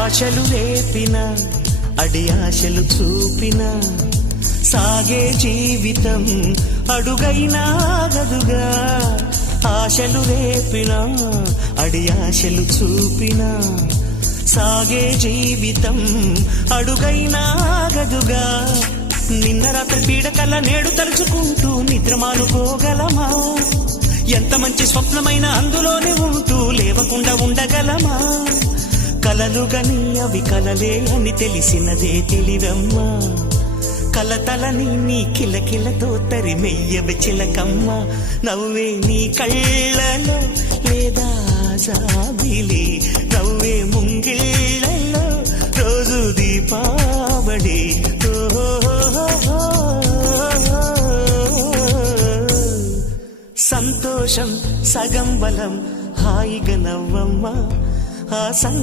ఆశలు రేపిన అడి ఆశలు చూపిన సాగే జీవితం అడుగైనా గదుగా. ఆశలు రేపిన అడి ఆశలు చూపిన సాగే జీవితం అడుగైనా గదుగా. నిన్న రాత్రి పీడకల నేడు తలుచుకుంటూ నిద్రమానుకోగలమా? ఎంత మంచి స్వప్నమైన అందులోనే ఉంటూ లేవకుండా ఉండగలమా? కలలుగని అవి కలలే అని తెలిసినదే తెలివమ్మా. కలతలని నీ కిలకిలతో తరిమెయ్యవి చిలకమ్మ. నవ్వే నీ కళ్ళలో లేదా జాబిలి, నవ్వే ముంగిళ్ళలో రోజు దీపావళి. సంతోషం సగం బలం, హాయిగా నవ్వమ్మ. ఆ